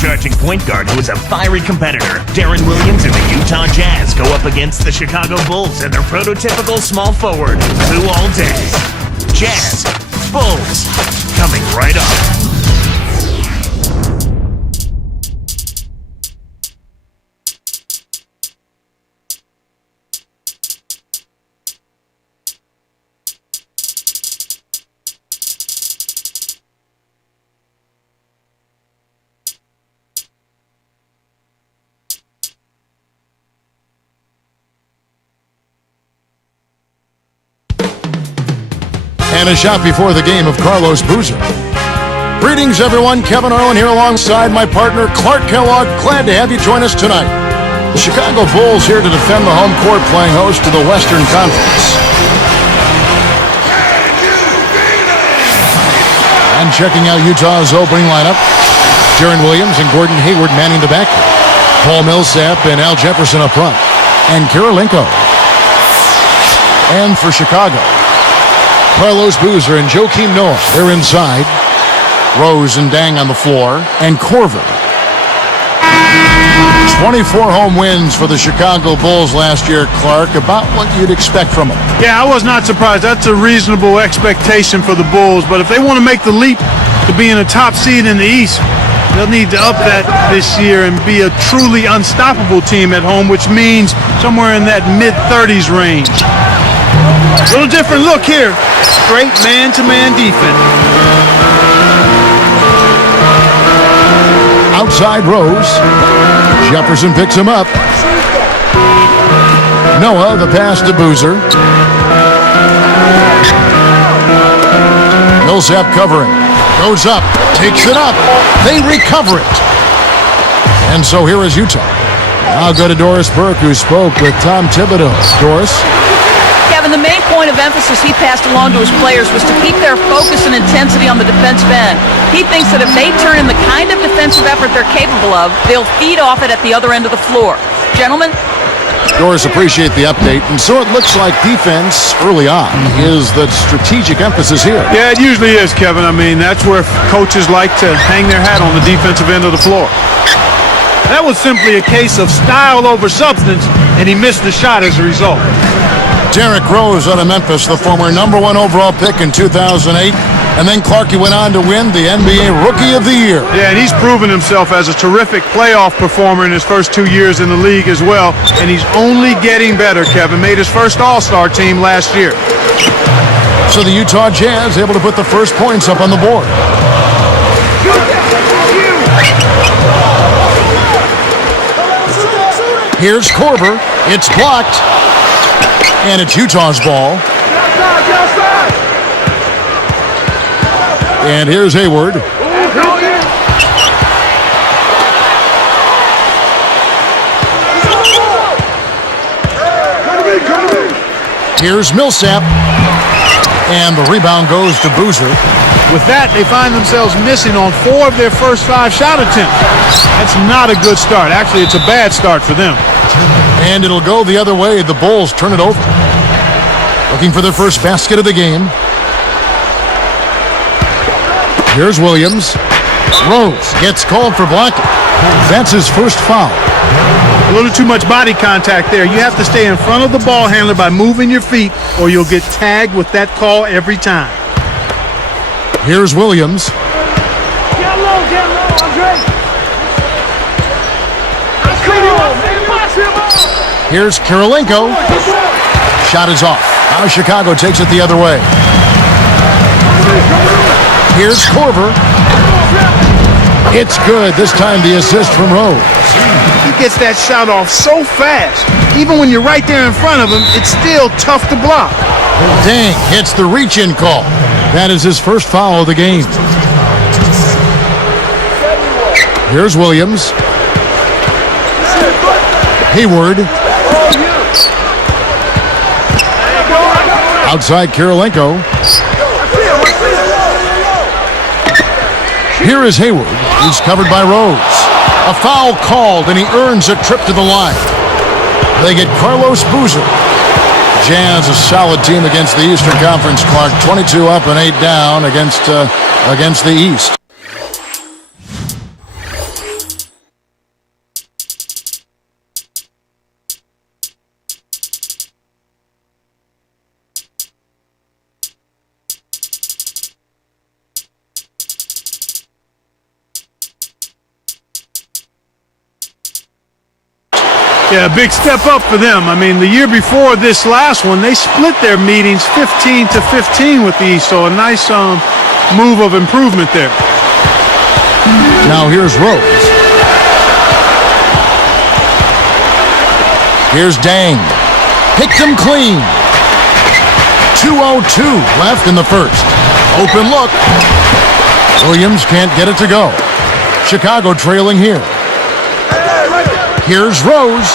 supercharging point guard who is a fiery competitor. Darren Williams and the Utah Jazz go up against the Chicago Bulls and their prototypical small forward, Who All Day. Jazz, Bulls, coming right up. And a shot before the game of Carlos Boozer. Greetings, everyone. Kevin Arlen here alongside my partner, Clark Kellogg. Glad to have you join us tonight. The Chicago Bulls here to defend the home court, playing host to the Western Conference. And checking out Utah's opening lineup, Darren Williams and Gordon Heyward manning the backcourt. Paul Millsap and Al Jefferson up front. And Kirilenko. And for Chicago, Carlos Boozer and Joakim Noah, they're inside. Rose and Dang on the floor. And Korver. 24 home wins for the Chicago Bulls last year, Clark. About what you'd expect from them. Yeah, I was not surprised. That's a reasonable expectation for the Bulls. But if they want to make the leap to being a top seed in the East, they'll need to up that this year and be a truly unstoppable team at home, which means somewhere in that mid-30s range. A little different look here. Straight man-to-man defense. Outside Rose. Jefferson picks him up. Noah, the pass to Boozer. Millsap covering. Goes up. Takes it up. They recover it. And so here is Utah. I'll go to Doris Burke, who spoke with Tom Thibodeau. Doris? Kevin, the main point of emphasis he passed along to his players was to keep their focus and intensity on the defensive end. He thinks that if they turn in the kind of defensive effort they're capable of, they'll feed off it at the other end of the floor. Gentlemen? Doris, appreciate the update. And so it looks like defense early on is the strategic emphasis here. Yeah, it usually is, Kevin. I mean, that's where coaches like to hang their hat on the defensive end of the floor. That was simply a case of style over substance, and he missed the shot as a result. Derrick Rose out of Memphis, the former #1 overall pick in 2008. And then Clark, he went on to win the NBA Rookie of the Year. Yeah, and he's proven himself as a terrific playoff performer in his first 2 years in the league as well. And he's only getting better, Kevin. Made his first All-Star team last year. So the Utah Jazz able to put the first points up on the board. Here's Korver. It's blocked. And it's Utah's ball. And here's Heyward. Here's Millsap. And the rebound goes to Boozer. With that, they find themselves missing on 4 of their first 5 shot attempts. That's not a good start. Actually, it's a bad start for them. And it'll go the other way. The Bulls turn it over. Looking for their first basket of the game. Here's Williams. Rose gets called for blocking. That's his first foul. A little too much body contact there. You have to stay in front of the ball handler by moving your feet, or you'll get tagged with that call every time. Here's Williams. Get low, Andre. Here's Kirilenko. Shot is off. Now Chicago takes it the other way. Here's Korver. It's good. This time the assist from Rose. He gets that shot off so fast. Even when you're right there in front of him, it's still tough to block. Dang hits the reach-in call. That is his first foul of the game. Here's Williams. Heyward. Outside Kirilenko. Here is Heyward. He's covered by Rose. A foul called, and he earns a trip to the line. They get Carlos Boozer. Jazz, a solid team against the Eastern Conference, Clark. 22 up and 8 down against the East. Yeah, big step up for them. I mean, the year before this last one, they split their meetings 15-15 with the East, so a nice move of improvement there. Now here's Rose. Here's Dang. Picked him clean. 2:02 left in the first. Open look. Williams can't get it to go. Chicago trailing here. Here's Rose.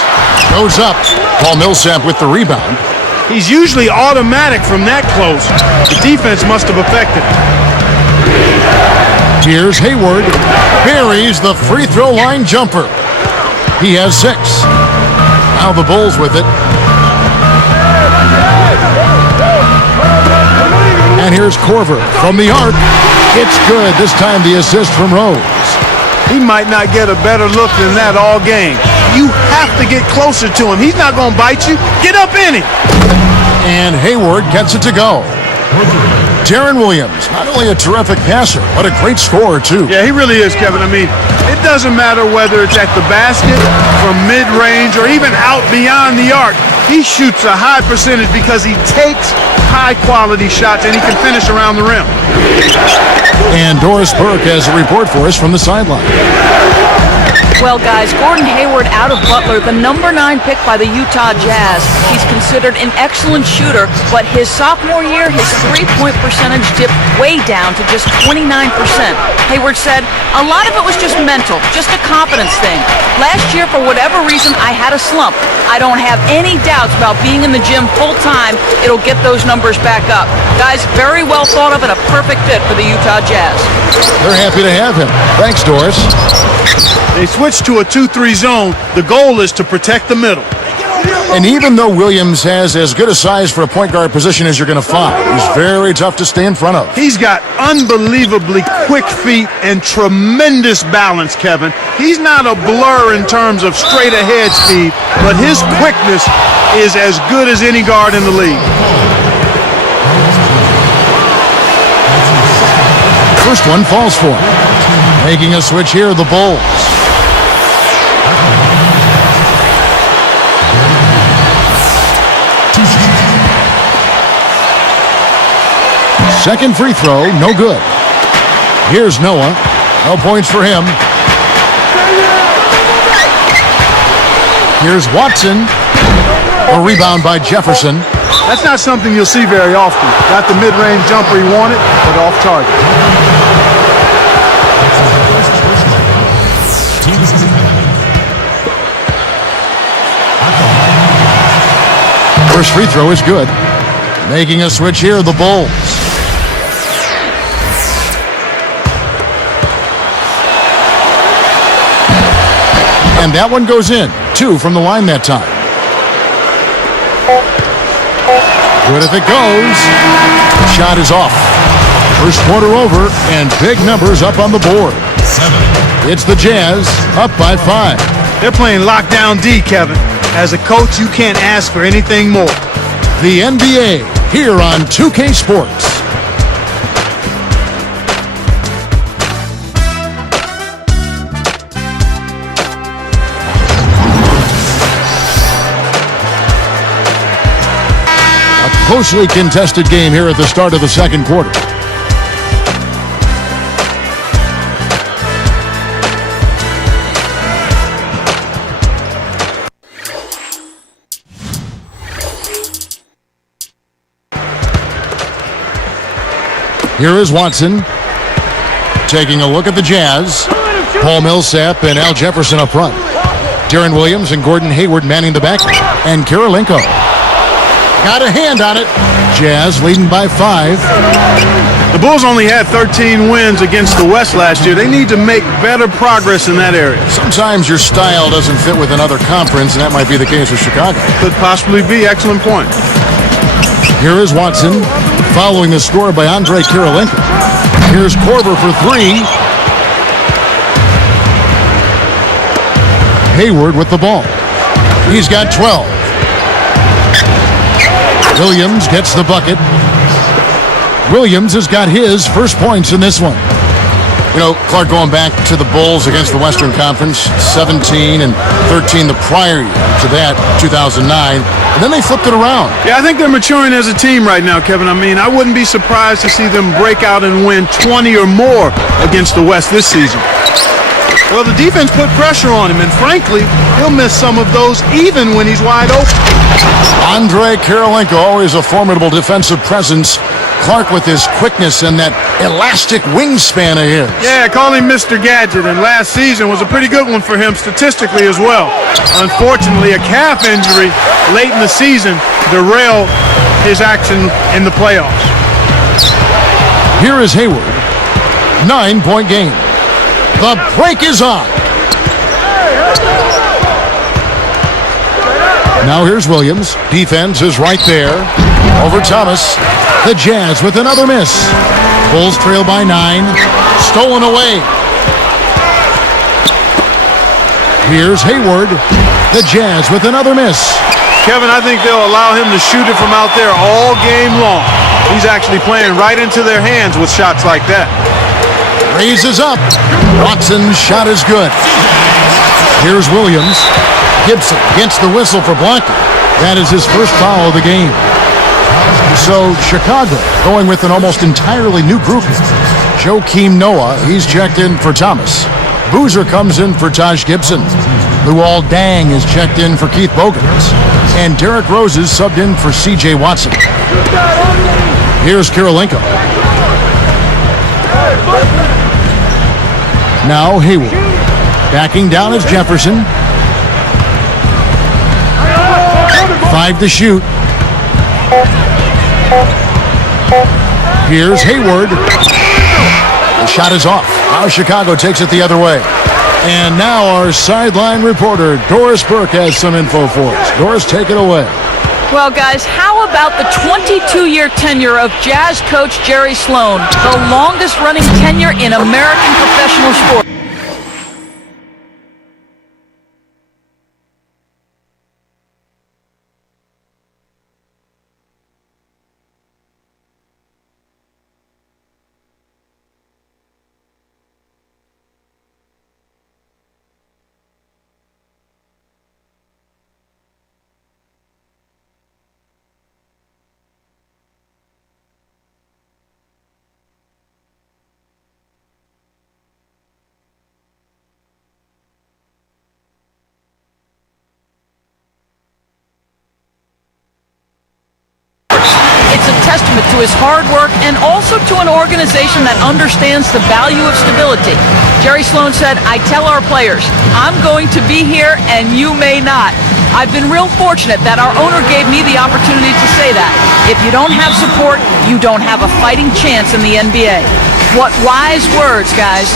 Goes up. Paul Millsap with the rebound. He's usually automatic from that close. The defense must have affected him. Here's Heyward. Buries the free throw line jumper. He has 6. Now the Bulls with it. And here's Korver from the arc. It's good. This time the assist from Rose. He might not get a better look than that all game. You have to get closer to him. He's not going to bite you. Get up in it. And Heyward gets it to go. Darren Williams, not only a terrific passer, but a great scorer, too. Yeah, he really is, Kevin. I mean, it doesn't matter whether it's at the basket, from mid-range, or even out beyond the arc. He shoots a high percentage because he takes high-quality shots, and he can finish around the rim. And Doris Burke has a report for us from the sideline. Well, guys, Gordon Heyward out of Butler, the number 9 pick by the Utah Jazz. He's considered an excellent shooter, but his sophomore year, his three-point percentage dipped way down to just 29%. Heyward said, a lot of it was just mental, just a confidence thing. Last year, for whatever reason, I had a slump. I don't have any doubts about being in the gym full-time. It'll get those numbers back up. Guys, very well thought of and a perfect fit for the Utah Jazz. They're happy to have him. Thanks, Doris. They switch to a 2-3 zone. The goal is to protect the middle. And even though Williams has as good a size for a point guard position as you're going to find, he's very tough to stay in front of. He's got unbelievably quick feet and tremendous balance, Kevin. He's not a blur in terms of straight-ahead speed, but his quickness is as good as any guard in the league. First one falls for him. Making a switch here, the Bulls. Second free throw, no good. Here's Noah. No points for him. Here's Watson. A rebound by Jefferson. That's not something you'll see very often. Got the mid-range jumper he wanted, but off target. First free throw is good. Making a switch here, the Bulls. And that one goes in. 2 from the line that time. Good if it goes. Shot is off. First quarter over, and big numbers up on the board. 7. It's the Jazz, up by 5. They're playing lockdown D, Kevin. As a coach, you can't ask for anything more. The NBA, here on 2K Sports. A closely contested game here at the start of the second quarter. Here is Watson taking a look at the Jazz. Paul Millsap and Al Jefferson up front. Darren Williams and Gordon Heyward manning the back. And Kirilenko got a hand on it. Jazz leading by 5. The Bulls only had 13 wins against the West last year. They need to make better progress in that area. Sometimes your style doesn't fit with another conference, and that might be the case with Chicago. Could possibly be. Excellent point. Here is Watson, following the score by Andre Kirilenko. Here's Korver for 3. Heyward with the ball. He's got 12. Williams gets the bucket. Williams has got his first points in this one. You know, Clark, going back to the Bulls against the Western Conference, 17 and 13 the prior year to that, 2009, and then they flipped it around. Yeah, I think they're maturing as a team right now, Kevin. I mean, I wouldn't be surprised to see them break out and win 20 or more against the West this season. Well, the defense put pressure on him, and frankly, he'll miss some of those even when he's wide open. Andrei Kirilenko, always a formidable defensive presence. Clark with his quickness and that elastic wingspan of his. Yeah, call him Mr. Gadget, and last season was a pretty good one for him statistically as well. Unfortunately, a calf injury late in the season derailed his action in the playoffs. Here is Heyward. 9-point game. The break is on. Now here's Williams. Defense is right there. Over Thomas. The Jazz with another miss. Bulls trail by 9. Stolen away. Here's Heyward. The Jazz with another miss. Kevin, I think they'll allow him to shoot it from out there all game long. He's actually playing right into their hands with shots like that. Raises up. Watson's shot is good. Here's Williams. Gibson gets the whistle for blocking. That is his first foul of the game. So Chicago going with an almost entirely new group. Joakim Noah, he's checked in for Thomas. Boozer comes in for Taj Gibson. Luol Deng is checked in for Keith Bogans. And Derrick Rose is subbed in for C.J. Watson. Here's Kirilenko. Now Heyward. Backing down is Jefferson. 5 to shoot. Here's Heyward. The shot is off. Now Chicago takes it the other way. And now our sideline reporter, Doris Burke, has some info for us. Doris, take it away. Well, guys, how about the 22-year tenure of Jazz coach Jerry Sloan, the longest-running tenure in American professional sport? It's a testament to his hard work and also to an organization that understands the value of stability. Jerry Sloan said, "I tell our players, I'm going to be here and you may not." I've been real fortunate that our owner gave me the opportunity to say that. If you don't have support, you don't have a fighting chance in the NBA. What wise words, guys.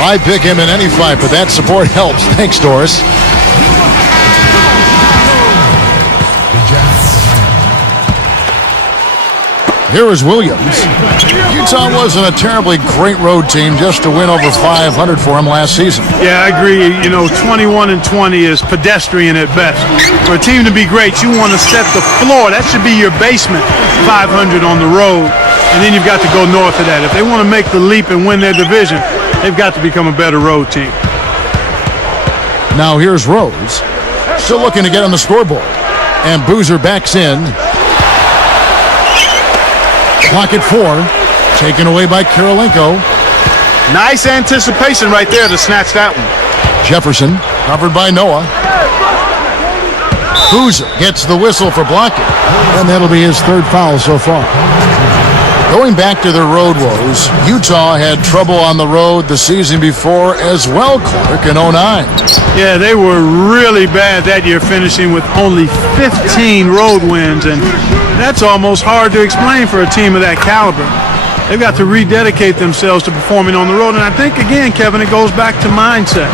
Well, I pick him in any fight, but that support helps. Thanks, Doris. Here is Williams. Utah wasn't a terribly great road team just to win over 500 for him last season. Yeah, I agree. You know, 21-20 is pedestrian at best. For a team to be great, you want to set the floor. That should be your basement, 500 on the road. And then you've got to go north of that. If they want to make the leap and win their division, they've got to become a better road team. Now here's Rose. Still looking to get on the scoreboard. And Boozer backs in. Clock at 4. Taken away by Kirilenko. Nice anticipation right there to snatch that one. Jefferson covered by Noah. Boozer gets the whistle for blocking. And that'll be his third foul so far. Going back to their road woes, Utah had trouble on the road the season before as well, Clark, in 09. Yeah, they were really bad that year, finishing with only 15 road wins, and that's almost hard to explain for a team of that caliber. They've got to rededicate themselves to performing on the road, and I think, again, Kevin, it goes back to mindset.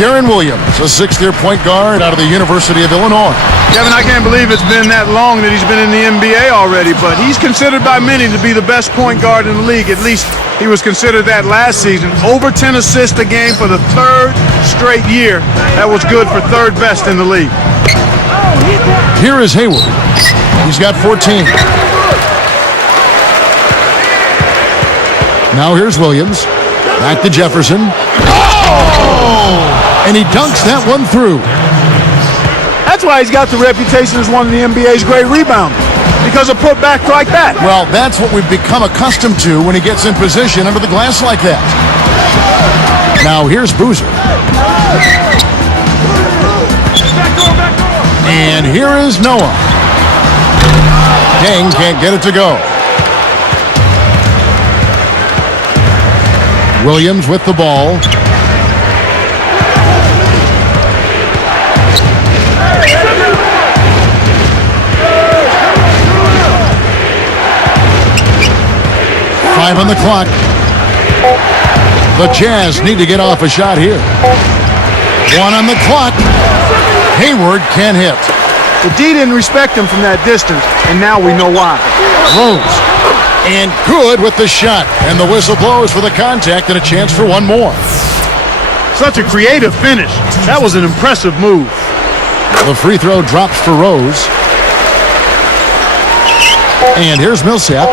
Darren Williams, a sixth-year point guard out of the University of Illinois. Kevin, I can't believe it's been that long that he's been in the NBA already, but he's considered by many to be the best point guard in the league. At least he was considered that last season. Over 10 assists a game for the third straight year. That was good for third best in the league. Here is Heyward. He's got 14. Now here's Williams. Back to Jefferson. Oh! And he dunks that one through. That's why he's got the reputation as one of the NBA's great rebounders, because of putbacks like that. Well, that's what we've become accustomed to when he gets in position under the glass like that. Now here's Boozer. And here is Noah. Dang can't get it to go. Williams with the ball. Five on the clock. The Jazz need to get off a shot here. One on the clock. Heyward can't hit. The D didn't respect him from that distance, and now we know why. Rose. And good with the shot. And the whistle blows for the contact and a chance for one more. Such a creative finish. That was an impressive move. The free throw drops for Rose. And here's Millsap.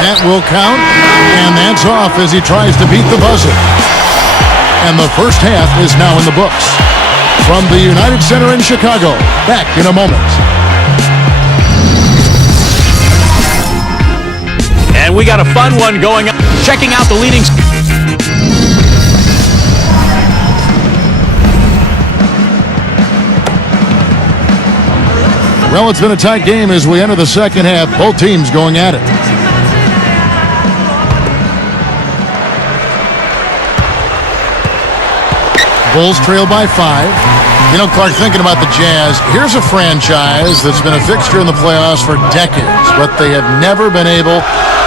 That will count, and that's off as he tries to beat the buzzer. And the first half is now in the books. From the United Center in Chicago, back in a moment. And we got a fun one going on. Checking out the leading... Well, it's been a tight game as we enter the second half. Both teams going at it. Bulls trail by 5. You know, Clark, thinking about the Jazz, here's a franchise that's been a fixture in the playoffs for decades, but they have never been able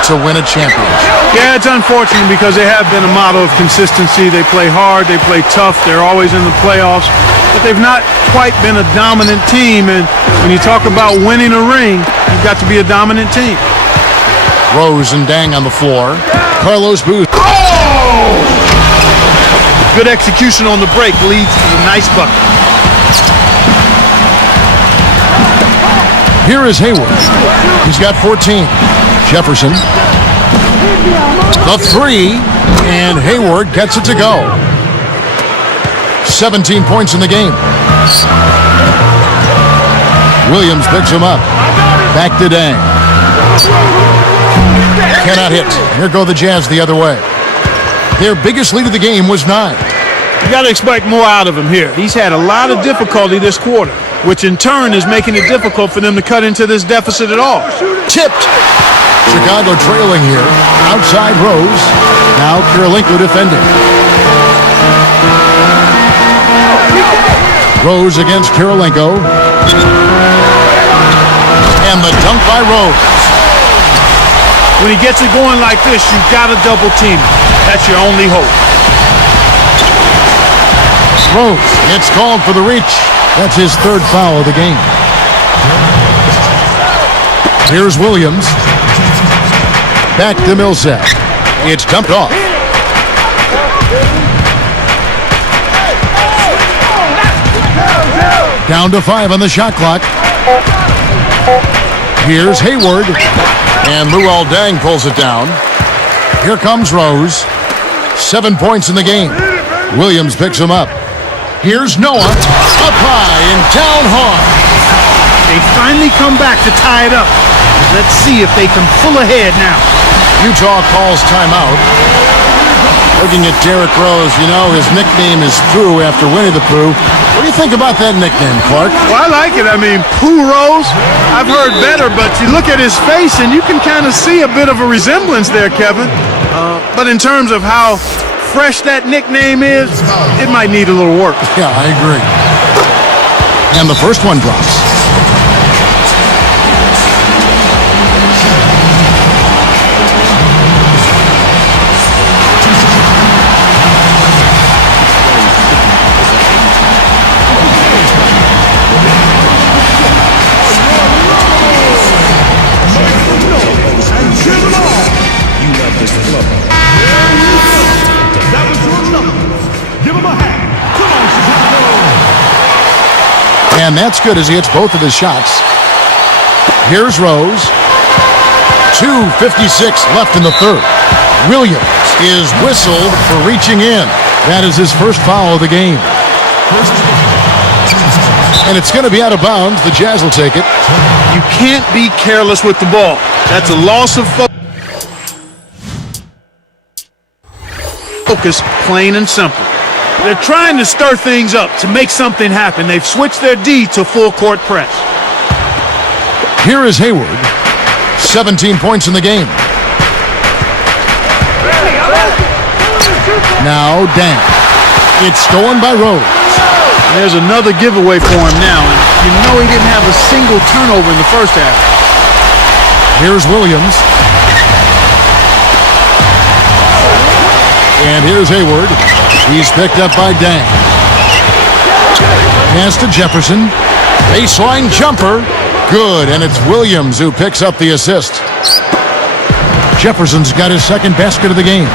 to win a championship. Yeah, it's unfortunate because they have been a model of consistency. They play hard, they play tough, they're always in the playoffs, but they've not quite been a dominant team. And when you talk about winning a ring, you've got to be a dominant team. Rose and Dang on the floor. Carlos Boozer. Good execution on the break leads to the nice bucket. Here is Heyward. He's got 14. Jefferson. The three. And Heyward gets it to go. 17 points in the game. Williams picks him up. Back to Dang. Cannot hit. Here go the Jazz the other way. Their biggest lead of the game was 9. You got to expect more out of him here. He's had a lot of difficulty this quarter, which in turn is making it difficult for them to cut into this deficit at all. Tipped. Chicago trailing here. Outside Rose. Now Kirilenko defending. Rose against Kirilenko. And the dunk by Rose. When he gets it going like this, you've got to double team him. That's your only hope. Rose, it's called for the reach. That's his third foul of the game. Here's Williams. Back to Millsap. It's dumped off. Down to 5 on the shot clock. Here's Heyward. And Luol Deng pulls it down. Here comes Rose. 7 points in the game. Williams picks him up. Here's Noah. Up high and down hard. They finally come back to tie it up. Let's see if they can pull ahead now. Utah calls timeout. Looking at Derrick Rose, you know, his nickname is Pooh after Winnie the Pooh. What do you think about that nickname, Clark? Well, I like it. I mean, Pooh Rose, I've heard better, but you look at his face and you can kind of see a bit of a resemblance there, Kevin. But in terms of how fresh that nickname is, it might need a little work. Yeah, I agree. And the first one drops. And that's good as he hits both of his shots. Here's Rose. 2:56 left in the third. Williams is whistled for reaching in. That is his first foul of the game. And it's going to be out of bounds. The Jazz will take it. You can't be careless with the ball. That's a loss of focus, plain and simple. They're trying to stir things up to make something happen. They've switched their D to full court press. Here is Heyward. 17 points in the game. Now Dan. It's stolen by Rose. There's another giveaway for him now, and you know he didn't have a single turnover in the first half. Here's Williams. And here's Heyward. He's picked up by Dan. Pass to Jefferson. Baseline jumper. Good, and it's Williams who picks up the assist. Jefferson's got his second basket of the game.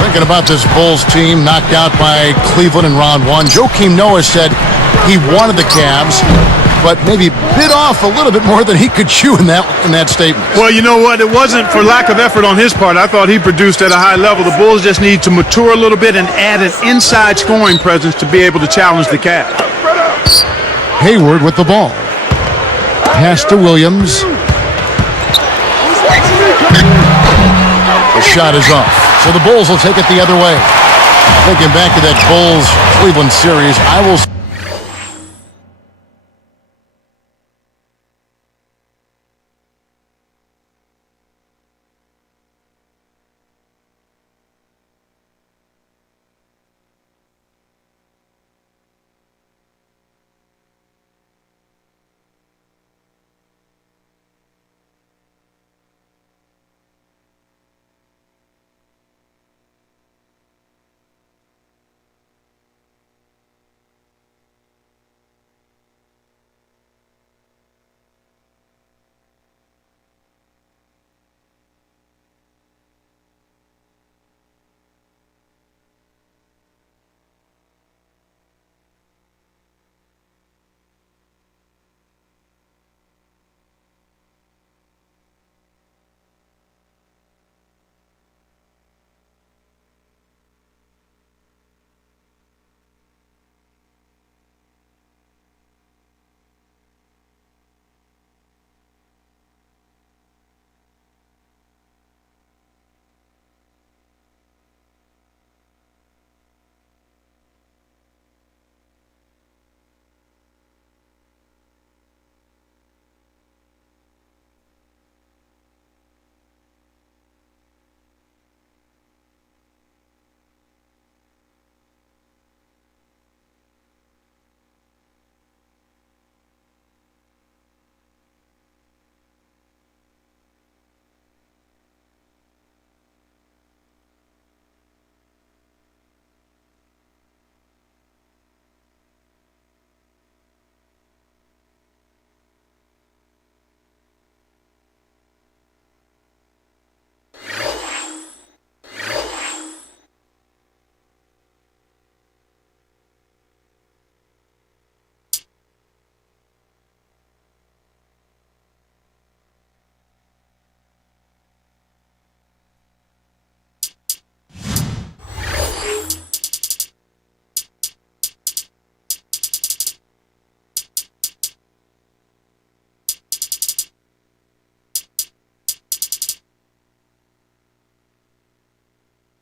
Thinking about this Bulls team knocked out by Cleveland in round one, Joakim Noah said he wanted the Cavs, but maybe bit off a little bit more than he could chew in that statement. Well, you know what? It wasn't for lack of effort on his part. I thought he produced at a high level. The Bulls just need to mature a little bit and add an inside scoring presence to be able to challenge the Cavs. Heyward with the ball. Pass to Williams. The shot is off. So the Bulls will take it the other way. Thinking back to that Bulls-Cleveland series, I will...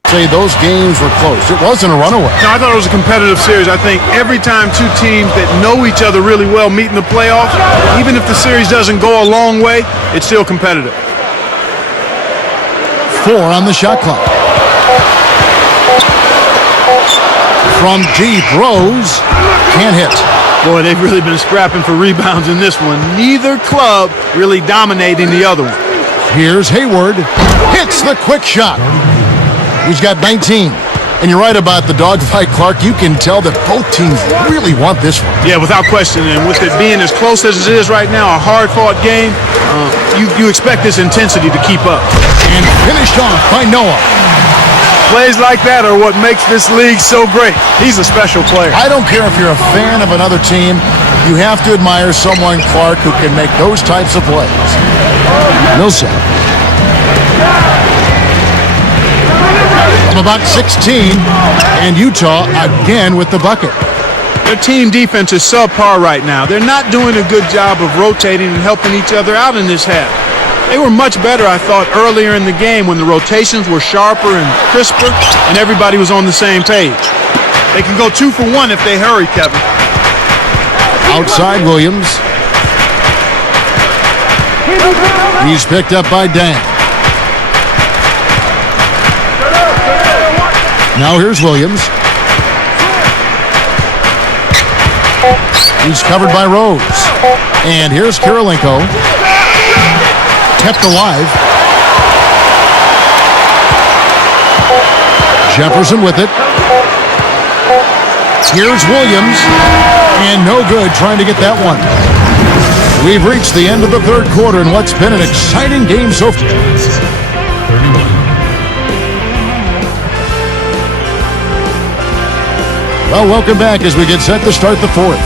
say those games were close. It wasn't a runaway. No, I thought it was a competitive series. I think every time two teams that know each other really well meet in the playoffs, even if the series doesn't go a long way, it's still competitive. 4 on the shot clock. From deep, Rose can't hit. Boy, they've really been scrapping for rebounds in this one. Neither club really dominating the other one. Here's Heyward. Hits the quick shot. He's got 19. And you're right about the dogfight, Clark. You can tell that both teams really want this one. Yeah, without question. And with it being as close as it is right now, a hard-fought game, you expect this intensity to keep up. And finished off by Noah. Plays like that are what makes this league so great. He's a special player. I don't care if you're a fan of another team. You have to admire someone, Clark, who can make those types of plays. Millsap. from about 16, and Utah again with the bucket. Their team defense is subpar right now. They're not doing a good job of rotating and helping each other out in this half. They were much better, I thought, earlier in the game when the rotations were sharper and crisper and everybody was on the same page. They can go 2 for 1 if they hurry, Kevin. Outside Williams. He's picked up by Dan. Now here's Williams. He's covered by Rose. And here's Kirilenko. Kept alive. Jefferson with it. Here's Williams. And no good trying to get that one. We've reached the end of the third quarter in what's been an exciting game so far. 31. Well, welcome back as we get set to start the fourth.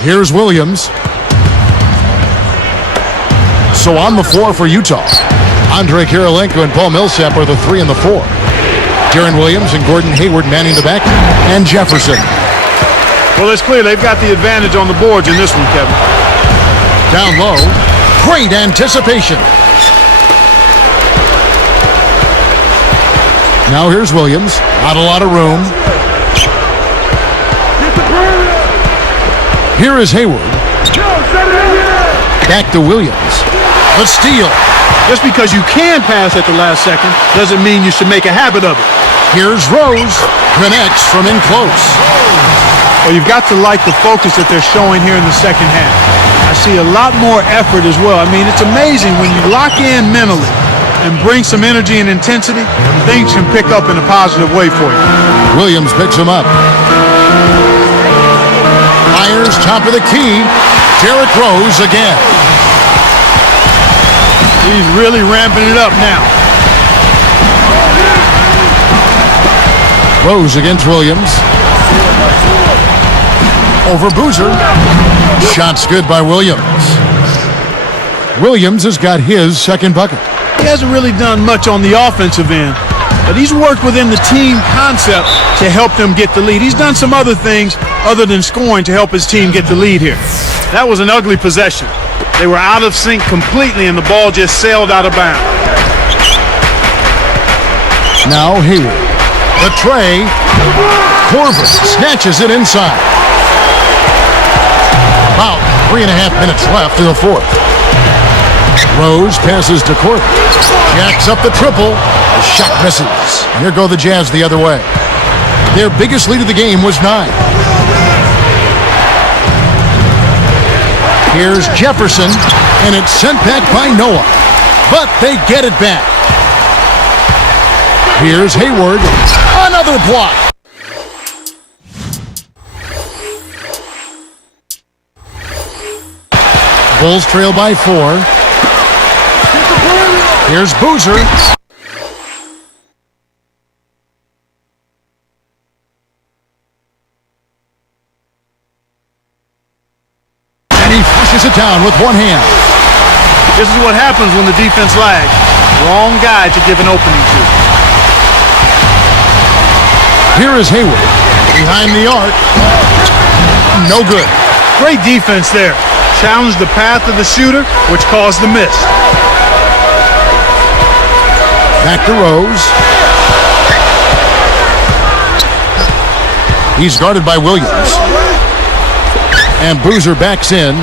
Here's Williams. So on the floor for Utah, Andre Kirilenko and Paul Millsap are the 3 and the 4. Darren Williams and Gordon Heyward manning the back, and Jefferson. Well, it's clear they've got the advantage on the boards in this one, Kevin. Down low, great anticipation. Now here's Williams, not a lot of room. Here is Heyward. Back to Williams. The steal. Just because you can pass at the last second doesn't mean you should make a habit of it. Here's Rose. Connects from in close. Well, you've got to like the focus that they're showing here in the second half. I see a lot more effort as well. I mean, it's amazing when you lock in mentally and bring some energy and intensity, things can pick up in a positive way for you. Williams picks him up. Fires top of the key. Derrick Rose again. He's really ramping it up now. Rose against Williams. Over Boozer. Shots good by Williams. Williams has got his second bucket. He hasn't really done much on the offensive end, but he's worked within the team concept to help them get the lead. He's done some other things other than scoring to help his team get the lead here. That was an ugly possession. They were out of sync completely, and the ball just sailed out of bounds. Now Heyward. The tray. Corbin snatches it inside. About 3.5 minutes left in the fourth. Rose passes to Corbin. Jacks up the triple. The shot misses. And here go the Jazz the other way. Their biggest lead of the game was 9. Here's Jefferson, and it's sent back by Noah. But they get it back. Here's Heyward. Another block. Bulls trail by 4. Here's Boozer. And he flushes it down with one hand. This is what happens when the defense lags. Wrong guy to give an opening to. Here is Heyward. Behind the arc. No good. Great defense there. Challenged the path of the shooter, which caused the miss. Back to Rose. He's guarded by Williams. And Boozer backs in.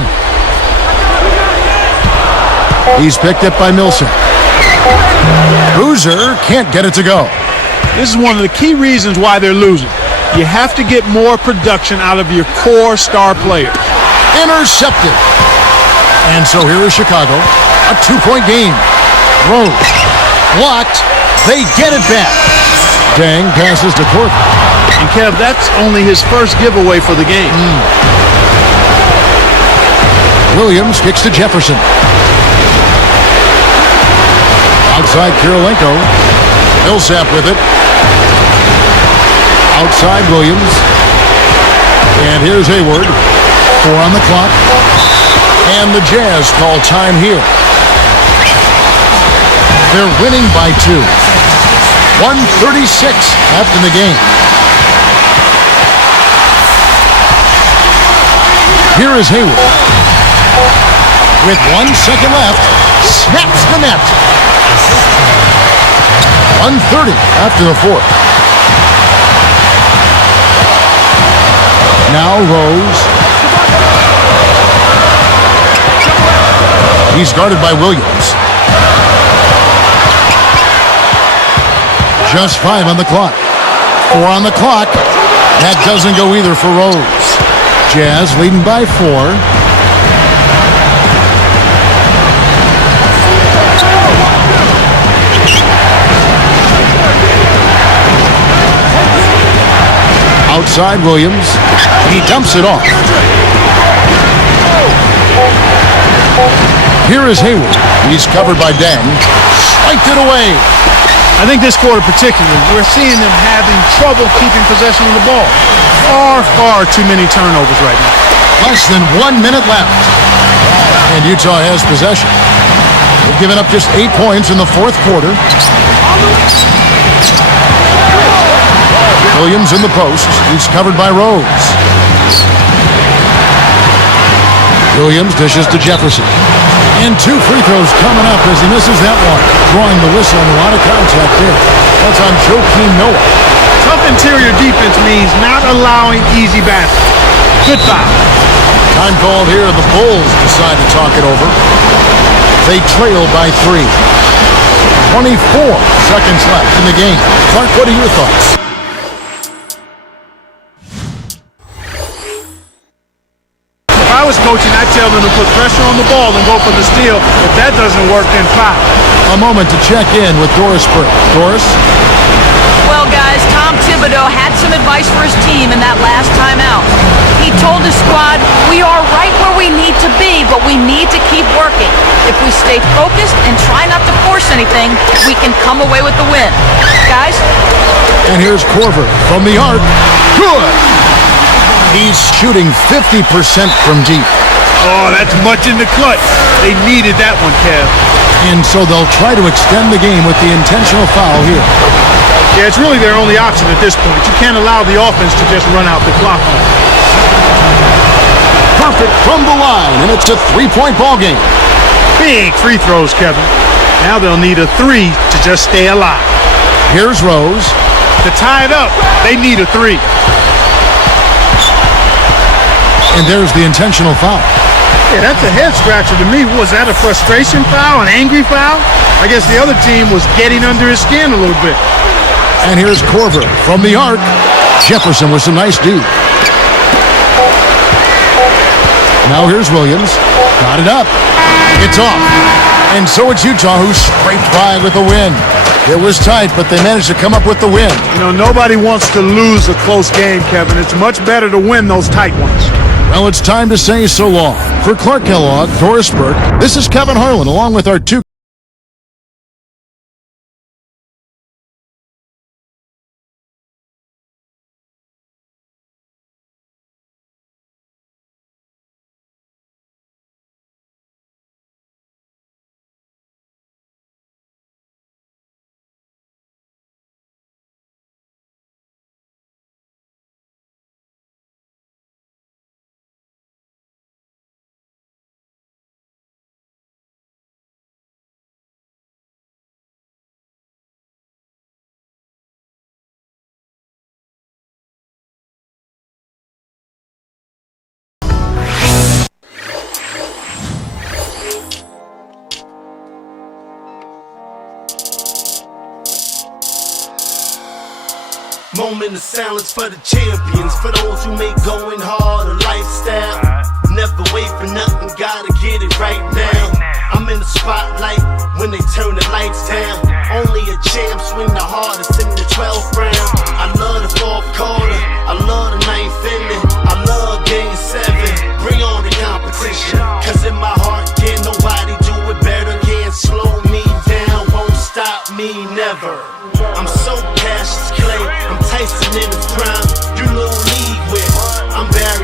He's picked up by Millsap. Boozer can't get it to go. This is one of the key reasons why they're losing. You have to get more production out of your core star players. Intercepted. And so here is Chicago. A 2-point game. Rose. Blocked. They get it back. Dang passes to Corbin. And Kev, that's only his first giveaway for the game. Williams kicks to Jefferson. Outside Kirilenko. Millsap with it. Outside Williams. And here's Heyward. 4 on the clock. And the Jazz call time here. They're winning by 2. 1:36 left in the game. Here is Heyward. With 1 second left, snaps the net. 1:30 after the 4th. Now Rose. He's guarded by Williams. Just 5 on the clock. 4 on the clock. That doesn't go either for Rose. Jazz leading by 4. Outside Williams. He dumps it off. Here is Heyward. He's covered by Deng. Swiped it away. I think this quarter particularly, we're seeing them having trouble keeping possession of the ball. Far too many turnovers right now. Less than 1 minute left. And Utah has possession. They've given up just 8 points in the 4th quarter. Williams in the post. He's covered by Rose. Williams dishes to Jefferson. And 2 free throws coming up as he misses that one. Drawing the whistle and a lot of contact there. That's on Joakim Noah. Tough interior defense means not allowing easy baskets. Good foul. Time called here. The Bulls decide to talk it over. They trail by 3. 24 seconds left in the game. Clark, what are your thoughts? If I was coaching, I'd tell them to put pressure on the ball and go for the steal. If that doesn't work, then foul. A moment to check in with Doris Burke. Doris? Well, guys, Tom Thibodeau had some advice for his team in that last timeout. He told his squad, we are right where we need to be, but we need to keep working. If we stay focused and try not to force anything, we can come away with the win. Guys? And here's Korver from the arc. Good! He's shooting 50% from deep. Oh, that's much in the clutch. They needed that one, Kev. And so they'll try to extend the game with the intentional foul here. Yeah, it's really their only option at this point. You can't allow the offense to just run out the clock on it. Perfect from the line, and it's a 3-point ball game. Big free throws, Kevin. Now they'll need a 3 to just stay alive. Here's Rose. To tie it up, they need a 3. And there's the intentional foul. Yeah, that's a head scratcher to me. Was that a frustration foul, an angry foul? I guess the other team was getting under his skin a little bit. And here's Korver from the arc. Jefferson with some nice D. Now here's Williams. Got it up. It's off. And so it's Utah who scraped by with a win. It was tight, but they managed to come up with the win. You know, nobody wants to lose a close game, Kevin. It's much better to win those tight ones. Well, it's time to say so long. For Clark Kellogg, Doris Burke, this is Kevin Harlan, along with our 2Moment of silence for the champions, for those who make going hard a lifestyle. Never wait for nothing, gotta get it right now. I'm in the spotlight when they turn the lights down. Only a champ swing the hardest in the 12th round. I love the 4th quarter, I love the 9th inning, I love game 7. Bring on the competition, cause in my heart, yeah, nobody do it better. Can't slow me down, won't stop me, never. I'm so Cassius Clay, I'm Tyson in his prime. You little league with, I'm Barry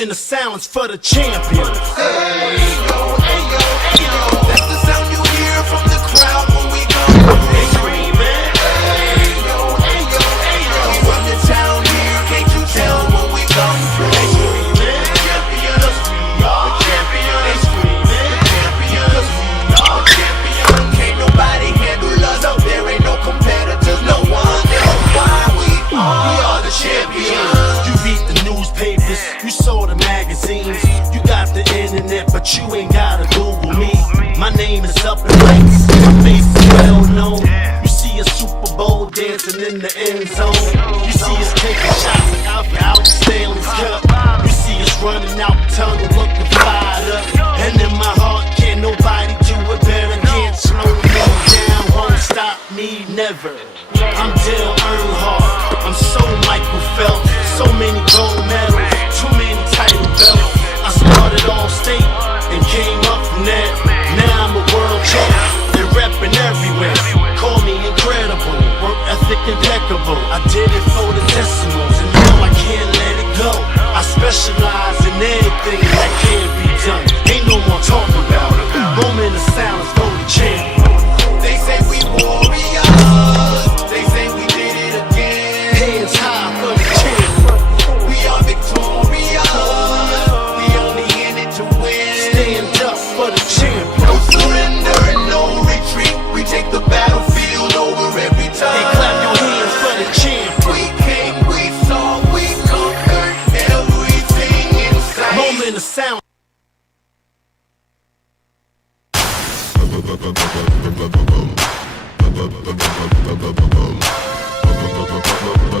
in the silence for the champions. Ayo, ayo, ayo. That's the sound you hear from the crowd when we go. They screaming. Ayo, ayo, ayo. We run the town here, can't you tell when we come through? They screaming. Champions, we are champions. They screaming. Champions, we are champions. Can't nobody handle us out there, ain't no competitors, no one knows why we are the champions. You read the newspapers, you saw the magazines, you got the internet, but you ain't gotta Google me. My name is up in lights, my face is well known. You see a Super Bowl dancing in the end zone. You see us taking shots out Stanley's Cup. You see us running out the tunnel looking fired up. And in my heart, can't nobody do it better. Can't slow me down, won't stop me, never. I'm Dale Earnhardt, I'm so Michael Phelps. So many gold medals, too many title belts. I started all state and came up from that. Now I'm a world champ, they're repping everywhere. Call me incredible, work ethic impeccable. I did it for the decimals and now I can't let it go. I specialize in everything like